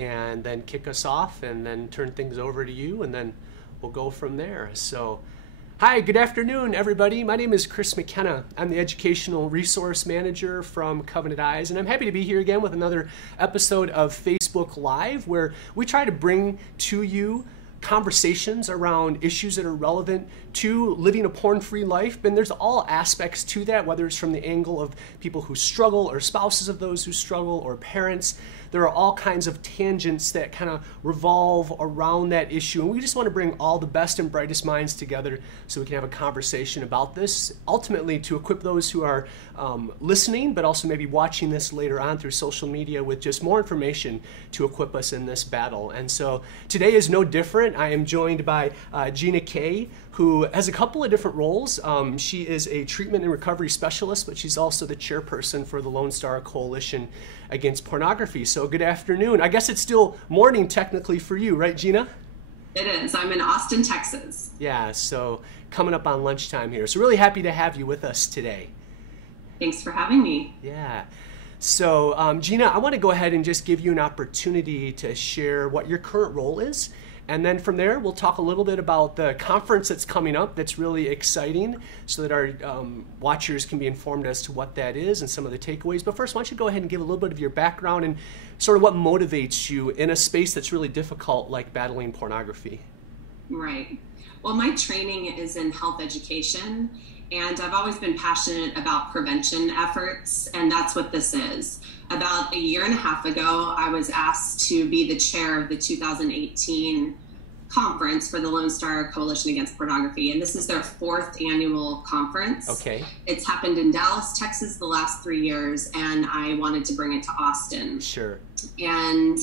and then kick us off and then turn things over to you, and then we'll go from there. So, hi, good afternoon, everybody. My name is Chris McKenna. I'm the Educational Resource Manager from Covenant Eyes, and I'm happy to be here again with another episode of Facebook Live, where we try to bring to you conversations around issues that are relevant to living a porn-free life. And there's all aspects to that, whether it's from the angle of people who struggle or spouses of those who struggle or parents. There are all kinds of tangents that kind of revolve around that issue. And we just want to bring all the best and brightest minds together so we can have a conversation about this, ultimately to equip those who are listening, but also maybe watching this later on through social media with just more information to equip us in this battle. And so today is no different. I am joined by Gina Kaye, who has a couple of different roles. She is a treatment and recovery specialist, but she's also the chairperson for the LoneSTAR Coalition Against Pornography. So good afternoon. I guess it's still morning technically for you, right, Gina? It is. I'm in Austin, Texas. Yeah, so coming up on lunchtime here. So really happy to have you with us today. Thanks for having me. Yeah. So Gina, I want to go ahead and just give you an opportunity to share what your current role is. And then from there, we'll talk a little bit about the conference that's coming up that's really exciting so that our watchers can be informed as to what that is and some of the takeaways. But first, why don't you go ahead and give a little bit of your background and sort of what motivates you in a space that's really difficult like battling pornography? Right. Well, my training is in health education, and I've always been passionate about prevention efforts, and that's what this is. About a year and a half ago, I was asked to be the chair of the 2018 conference for the LoneSTAR Coalition Against Pornography, and this is their 4th annual conference. Okay. It's happened in Dallas, Texas the last 3 years, and I wanted to bring it to Austin. Sure. And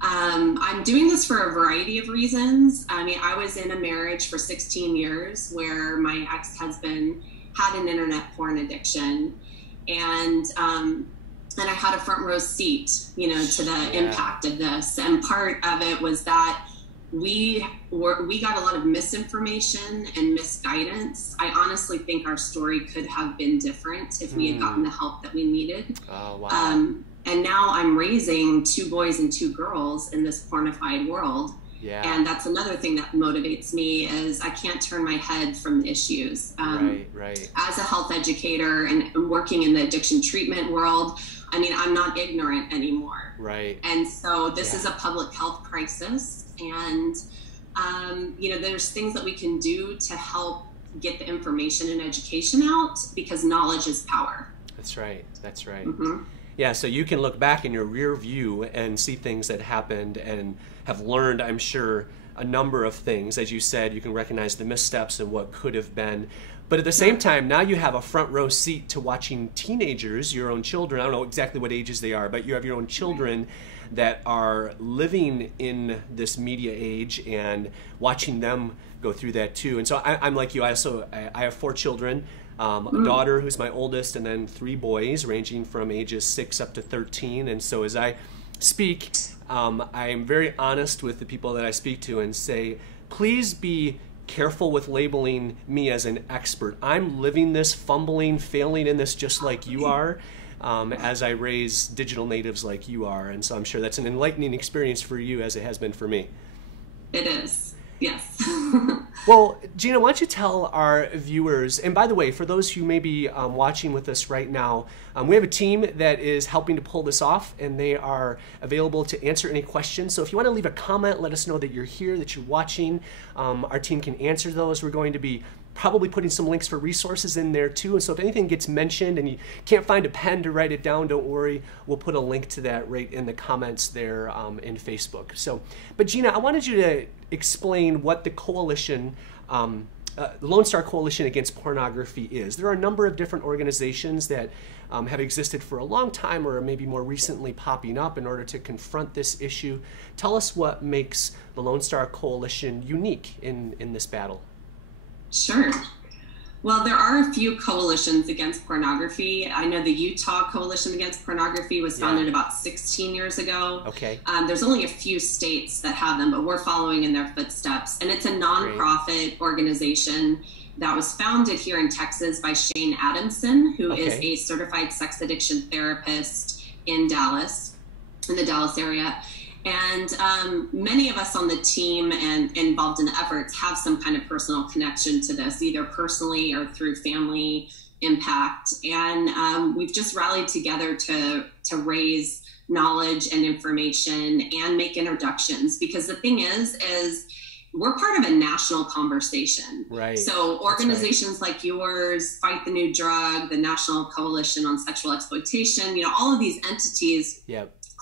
I'm doing this for a variety of reasons. I mean, I was in a marriage for 16 years where my ex-husband had an internet porn addiction, and I had a front row seat, to the impact of this. And part of it was that we got a lot of misinformation and misguidance. I honestly think our story could have been different if we had gotten the help that we needed. Oh, wow. And now I'm raising 2 boys and 2 girls in this pornified world. Yeah. And that's another thing that motivates me is I can't turn my head from the issues. Right. As a health educator and working in the addiction treatment world, I mean, I'm not ignorant anymore. Right. And so this is a public health crisis. And, there's things that we can do to help get the information and education out because knowledge is power. That's right. Mm-hmm. Yeah, so you can look back in your rear view and see things that happened and have learned, I'm sure, a number of things. As you said, you can recognize the missteps and what could have been. But at the same time, now you have a front row seat to watching teenagers, your own children. I don't know exactly what ages they are, but you have your own children that are living in this media age and watching them go through that too. And so I'm like you. I have 4 children. A daughter who's my oldest, and then 3 boys ranging from ages 6 up to 13. And so as I speak, I am very honest with the people that I speak to and say, please be careful with labeling me as an expert. I'm living this, fumbling, failing in this just like you are, as I raise digital natives like you are. And so I'm sure that's an enlightening experience for you as it has been for me. It is. Yes. Well, Gina, why don't you tell our viewers, and by the way, for those who may be watching with us right now, we have a team that is helping to pull this off, and they are available to answer any questions. So if you want to leave a comment, let us know that you're here, that you're watching. Our team can answer those. We're going to be probably putting some links for resources in there too. And so if anything gets mentioned and you can't find a pen to write it down, don't worry. We'll put a link to that right in the comments there in Facebook. So, but Gina, I wanted you to explain what the coalition, the LoneSTAR Coalition Against Pornography is. There are a number of different organizations that have existed for a long time or maybe more recently popping up in order to confront this issue. Tell us what makes the LoneSTAR Coalition unique in this battle. Sure. Well, there are a few coalitions against pornography. I know the Utah Coalition Against Pornography was founded about 16 years ago. Okay. There's only a few states that have them, but we're following in their footsteps. And it's a nonprofit organization that was founded here in Texas by Shane Adamson, who is a certified sex addiction therapist in Dallas, in the Dallas area. And many of us on the team and involved in the efforts have some kind of personal connection to this, either personally or through family impact. And we've just rallied together to raise knowledge and information and make introductions, because the thing is we're part of a national conversation. Right. So organizations like yours, Fight the New Drug, the National Coalition on Sexual Exploitation, you know, all of these entities,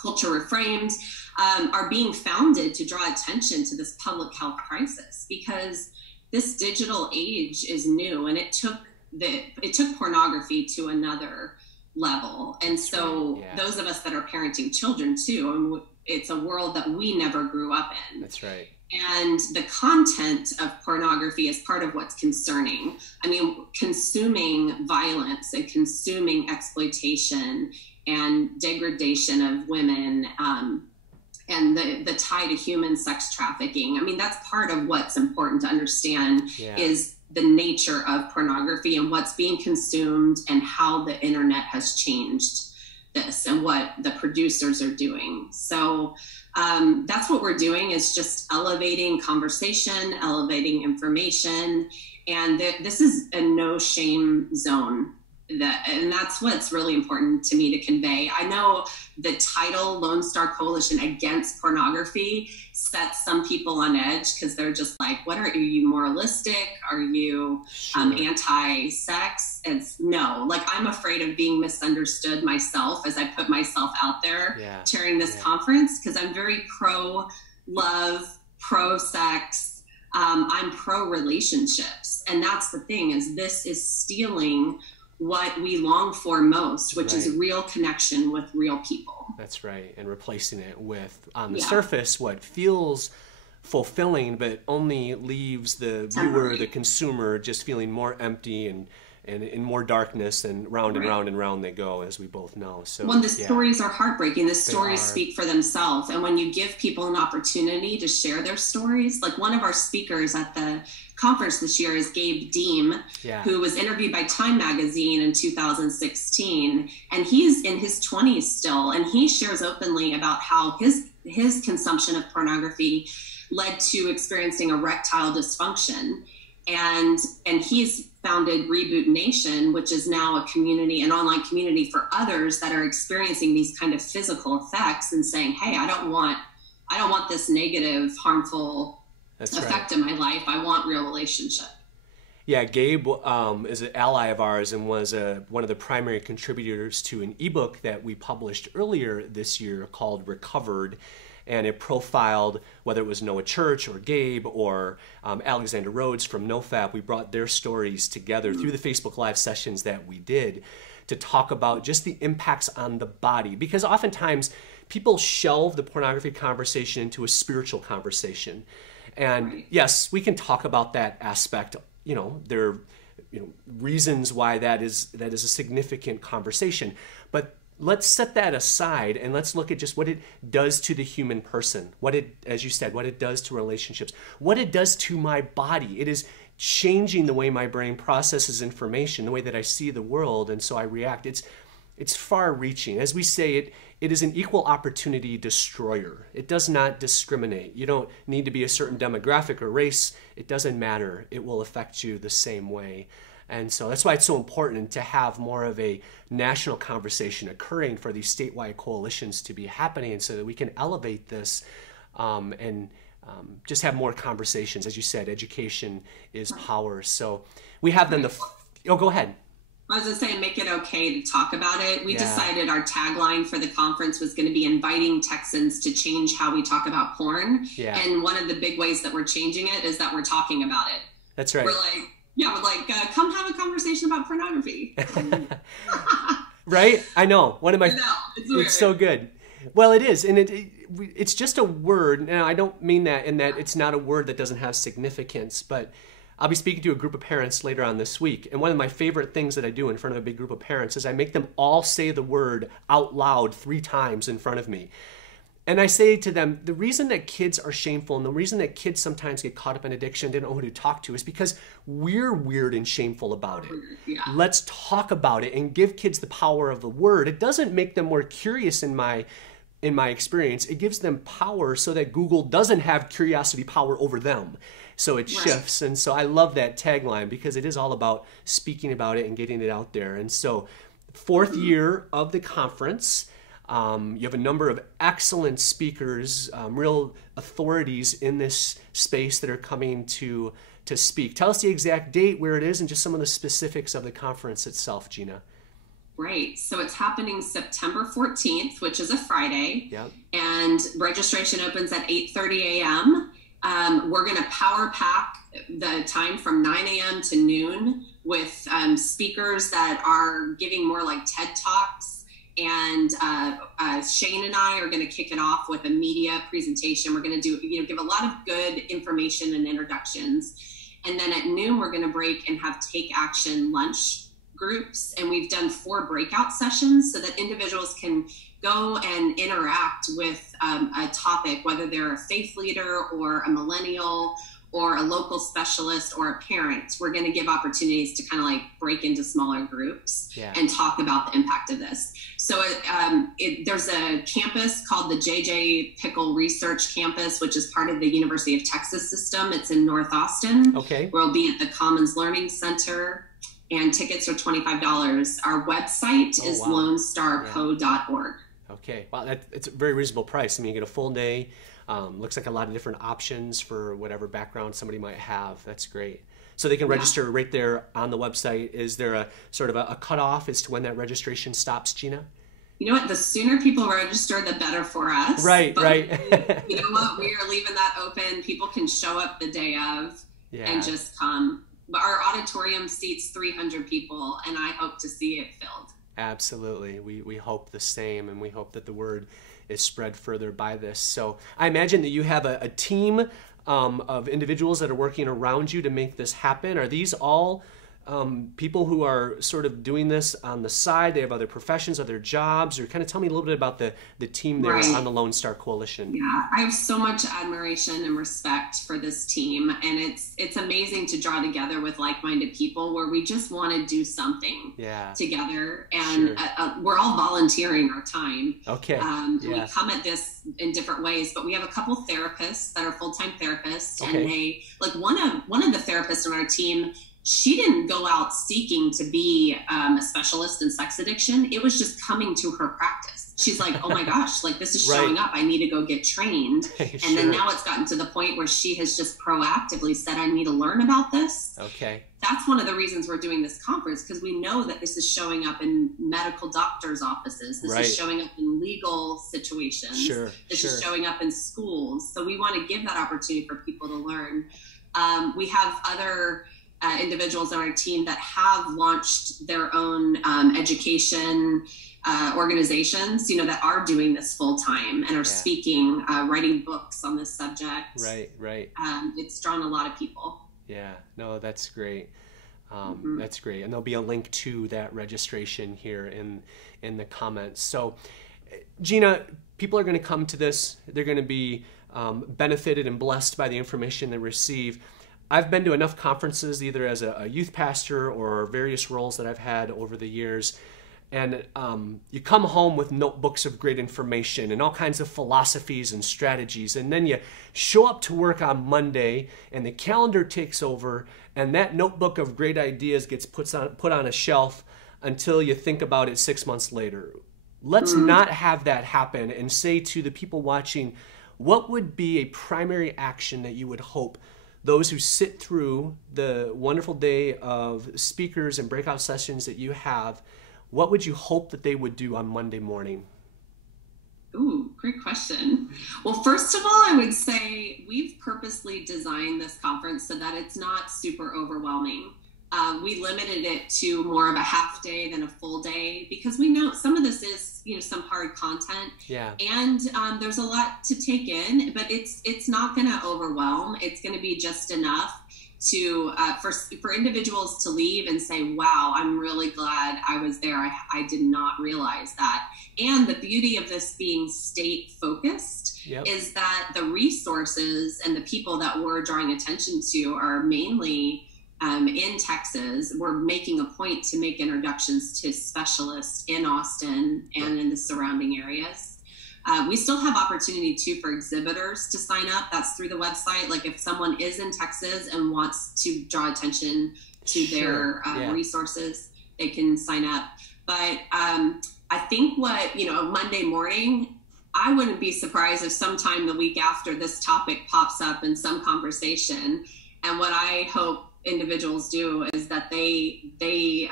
Culture Reframed, are being founded to draw attention to this public health crisis, because this digital age is new, and it took pornography to another level. And so those of us that are parenting children too, it's a world that we never grew up in. That's right. And the content of pornography is part of what's concerning. I mean, consuming violence and consuming exploitation and degradation of women, and the tie to human sex trafficking. I mean, that's part of what's important to understand is the nature of pornography and what's being consumed and how the internet has changed this and what the producers are doing. So that's what we're doing, is just elevating conversation, elevating information. And this is a no shame zone. And that's what's really important to me to convey. I know the title LoneSTAR Coalition Against Pornography sets some people on edge, because they're just like, what are you, moralistic? Are you anti-sex? It's no, like, I'm afraid of being misunderstood myself as I put myself out there chairing this conference, because I'm very pro-love, pro-sex. I'm pro-relationships. And that's the thing, is this is stealing what we long for most, which is real connection with real people. That's right. And replacing it with, on the surface, what feels fulfilling, but only leaves the viewer, the consumer, just feeling more empty and in more darkness, and round and round and round they go, as we both know. So when the stories are heartbreaking, the stories speak for themselves. And when you give people an opportunity to share their stories, like one of our speakers at the conference this year is Gabe Deem, who was interviewed by Time Magazine in 2016. And he's in his 20s still. And he shares openly about how his consumption of pornography led to experiencing erectile dysfunction. And he's founded Reboot Nation, which is now a community, an online community for others that are experiencing these kind of physical effects, and saying, hey, I don't want this negative, harmful effect in my life. I want real relationship. Yeah, Gabe is an ally of ours and was one of the primary contributors to an ebook that we published earlier this year called Recovered. And it profiled, whether it was Noah Church or Gabe or Alexander Rhodes from NoFap. We brought their stories together through the Facebook Live sessions that we did to talk about just the impacts on the body. Because oftentimes people shelve the pornography conversation into a spiritual conversation. And yes, we can talk about that aspect. You know, there are reasons why that is a significant conversation. But let's set that aside and let's look at just what it does to the human person. What it, as you said, what it does to relationships, what it does to my body. It is changing the way my brain processes information, the way that I see the world, and so I react. It's far-reaching. As we say, it is an equal opportunity destroyer. It does not discriminate. You don't need to be a certain demographic or race. It doesn't matter. It will affect you the same way. And so that's why it's so important to have more of a national conversation occurring, for these statewide coalitions to be happening, so that we can elevate this and just have more conversations. As you said, education is power. So we have then go ahead. I was just saying, make it okay to talk about it. We decided our tagline for the conference was going to be inviting Texans to change how we talk about porn. Yeah. And one of the big ways that we're changing it is that we're talking about it. That's right. We're like, come have a conversation about pornography. Right? I know. It's so good. Well, it is. And it's just a word. Now, I don't mean that in that it's not a word that doesn't have significance, but I'll be speaking to a group of parents later on this week. And one of my favorite things that I do in front of a big group of parents is I make them all say the word out loud 3 times in front of me. And I say to them, the reason that kids are shameful and the reason that kids sometimes get caught up in addiction, they don't know who to talk to, is because we're weird and shameful about it. Yeah. Let's talk about it and give kids the power of the word. It doesn't make them more curious in my in my experience, it gives them power so that Google doesn't have curiosity power over them. So it shifts. And so I love that tagline because it is all about speaking about it and getting it out there. And so 4th year of the conference, you have a number of excellent speakers, real authorities in this space that are coming to speak. Tell us the exact date, where it is, and just some of the specifics of the conference itself, Gina. Right. So it's happening September 14th, which is a Friday. Yep. And registration opens at 8:30 a.m. We're going to power pack the time from 9 a.m. to noon with speakers that are giving more like TED Talks. And Shane and I are going to kick it off with a media presentation. We're going to give a lot of good information and introductions. And then at noon, we're going to break and have take action lunch groups. And we've done 4 breakout sessions so that individuals can go and interact with a topic, whether they're a faith leader or a millennial or a local specialist or a parent. We're going to give opportunities to kind of like break into smaller groups and talk about the impact of this. So there's a campus called the J.J. Pickle Research Campus, which is part of the University of Texas system. It's in North Austin. Okay. We'll be at the Commons Learning Center, and tickets are $25. Our website is LoneStarCo.org. Okay. Wow, it's a very reasonable price. I mean, you get a full day. Looks like a lot of different options for whatever background somebody might have. That's great. So they can register right there on the website. Is there a sort of a cutoff as to when that registration stops, Gina? You know what? The sooner people register, the better for us. Right, but right. You know what? We are leaving that open. People can show up the day of and just come. But our auditorium seats 300 people, and I hope to see it filled. Absolutely. We hope the same, and we hope that the word is spread further by this. So I imagine that you have a team of individuals that are working around you to make this happen. Are these all people who are sort of doing this on the side? They have other professions, other jobs? Or kind of tell me a little bit about the team there on the LoneSTAR Coalition. Yeah, I have so much admiration and respect for this team. And it's amazing to draw together with like-minded people where we just want to do something together. And we're all volunteering our time. Okay. We come at this in different ways, but we have a couple therapists that are full-time therapists. Okay. And they, like one of the therapists on our team, she didn't go out seeking to be a specialist in sex addiction. It was just coming to her practice. She's like, oh my gosh, like this is showing up. I need to go get trained. And then now it's gotten to the point where she has just proactively said, I need to learn about this. Okay. That's one of the reasons we're doing this conference, because we know that this is showing up in medical doctors' offices. This is showing up in legal situations. This is showing up in schools. So we want to give that opportunity for people to learn. We have other individuals on our team that have launched their own education organizations, that are doing this full time and are speaking, writing books on this subject. Right. It's drawn a lot of people. Yeah, no, that's great. That's great. And there'll be a link to that registration here in the comments. So, Gina, people are going to come to this. They're going to be benefited and blessed by the information they receive. I've been to enough conferences, either as a youth pastor or various roles that I've had over the years, and you come home with notebooks of great information and all kinds of philosophies and strategies, and then you show up to work on Monday and the calendar takes over and that notebook of great ideas gets put on a shelf until you think about it 6 months later. Let's not have that happen, and say to the people watching, what would be a primary action that you would hope those who sit through the wonderful day of speakers and breakout sessions that you have, what would you hope that they would do on Monday morning? Ooh, great question. Well, first of all, I would say we've purposely designed this conference so that it's not super overwhelming. We limited it to more of a half day than a full day because we know some of this is, some hard content. Yeah. And there's a lot to take in, but it's not going to overwhelm. It's going to be just enough to for individuals to leave and say, wow, I'm really glad I was there. I did not realize that. And the beauty of this being state focused is that the resources and the people that we're drawing attention to are mainly in Texas. We're making a point to make introductions to specialists in Austin and in the surrounding areas. We still have opportunity too for exhibitors to sign up. That's through the website. Like if someone is in Texas and wants to draw attention to their resources, they can sign up. But I think Monday morning, I wouldn't be surprised if sometime the week after this topic pops up in some conversation. And what I hope individuals do is that they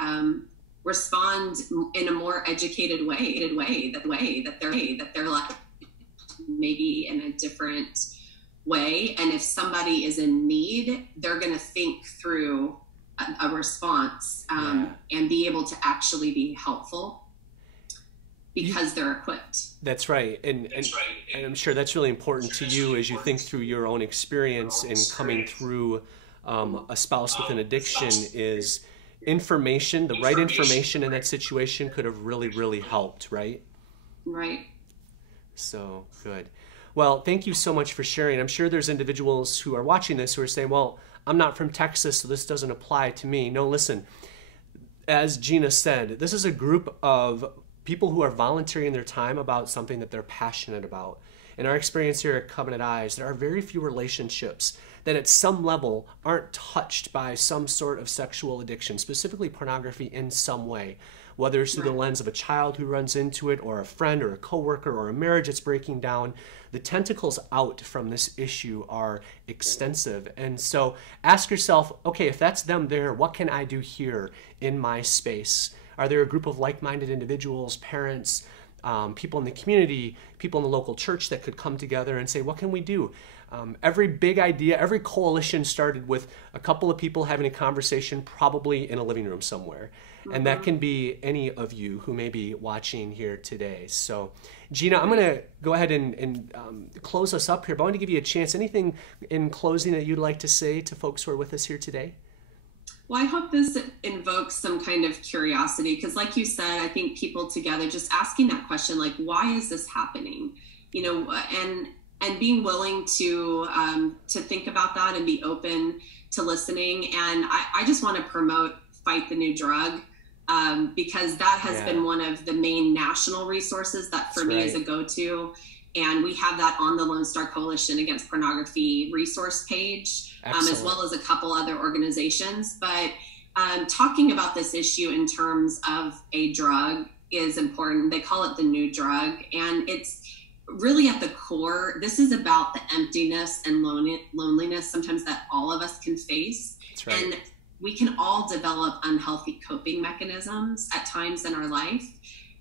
respond in a more educated way, that they're like maybe in a different way. And if somebody is in need, they're going to think through a response and be able to actually be helpful because they're equipped. That's right. And I'm sure that's really important to you as you think through your own experience in coming through a spouse with an addiction is information, the right information in that situation could have really, really helped, right? Right. So good. Well, thank you so much for sharing. I'm sure there's individuals who are watching this who are saying, well, I'm not from Texas, so this doesn't apply to me. No, listen, as Gina said, this is a group of people who are volunteering their time about something that they're passionate about. In our experience here at Covenant Eyes, there are very few relationships that at some level aren't touched by some sort of sexual addiction, specifically pornography in some way, whether it's through the lens of a child who runs into it or a friend or a coworker or a marriage that's breaking down. The tentacles out from this issue are extensive. And so ask yourself, okay, if that's them there, what can I do here in my space? Are there a group of like-minded individuals, parents, people in the community, people in the local church that could come together and say, what can we do? Every big idea, every coalition started with a couple of people having a conversation, probably in a living room somewhere. And that can be any of you who may be watching here today. So, Gina, I'm going to go ahead and close us up here, but I want to give you a chance. Anything in closing that you'd like to say to folks who are with us here today? Well, I hope this invokes some kind of curiosity because like you said, I think people together just asking that question, like, why is this happening? And being willing to think about that and be open to listening. And I just want to promote Fight the New Drug because that has been one of the main national resources that for me is a go-to. And we have that on the LoneSTAR Coalition Against Pornography resource page, as well as a couple other organizations. But talking about this issue in terms of a drug is important. They call it the new drug. And it's really at the core, this is about the emptiness and loneliness sometimes that all of us can face. That's right. And we can all develop unhealthy coping mechanisms at times in our life.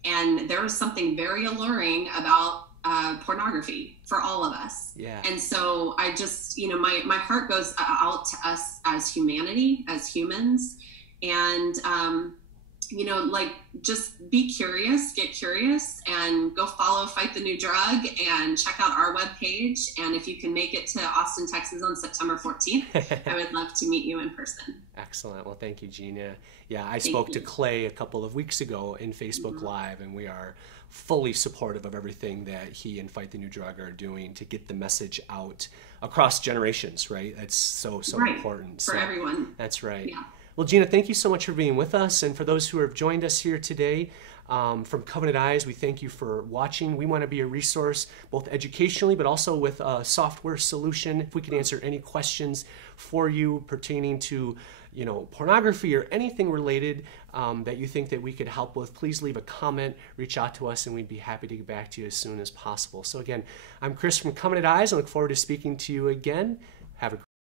And there is something very alluring about pornography for all of us. Yeah. And so I just, my heart goes out to us as humanity, as humans. And, just be curious, get curious, and go follow Fight the New Drug and check out our webpage. And if you can make it to Austin, Texas on September 14th, I would love to meet you in person. Excellent. Well, thank you, Gina. Yeah, I spoke to Clay a couple of weeks ago in Facebook Live, and we are fully supportive of everything that he and Fight the New Drug are doing to get the message out across generations, right? That's so important. For everyone. That's right. Yeah. Well, Gina, thank you so much for being with us. And for those who have joined us here today from Covenant Eyes, we thank you for watching. We want to be a resource both educationally, but also with a software solution. If we can answer any questions for you pertaining to pornography or anything related that you think that we could help with, please leave a comment, reach out to us, and we'd be happy to get back to you as soon as possible. So again, I'm Chris from Covenant Eyes. I look forward to speaking to you again. Have a